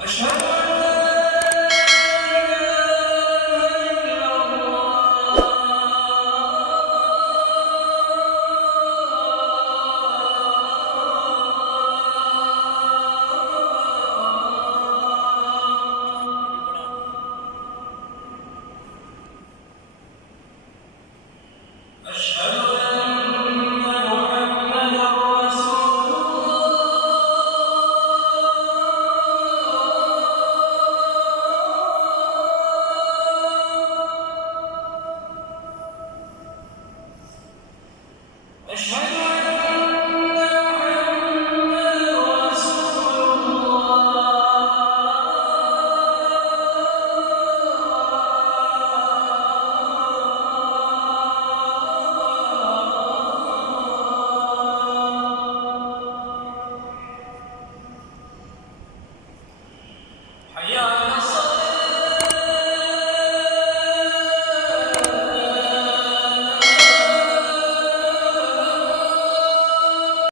أشهد أن لا إله إلا الله أشهد أن محمدا رسول الله أشهد أن محمدا رسول الله حي على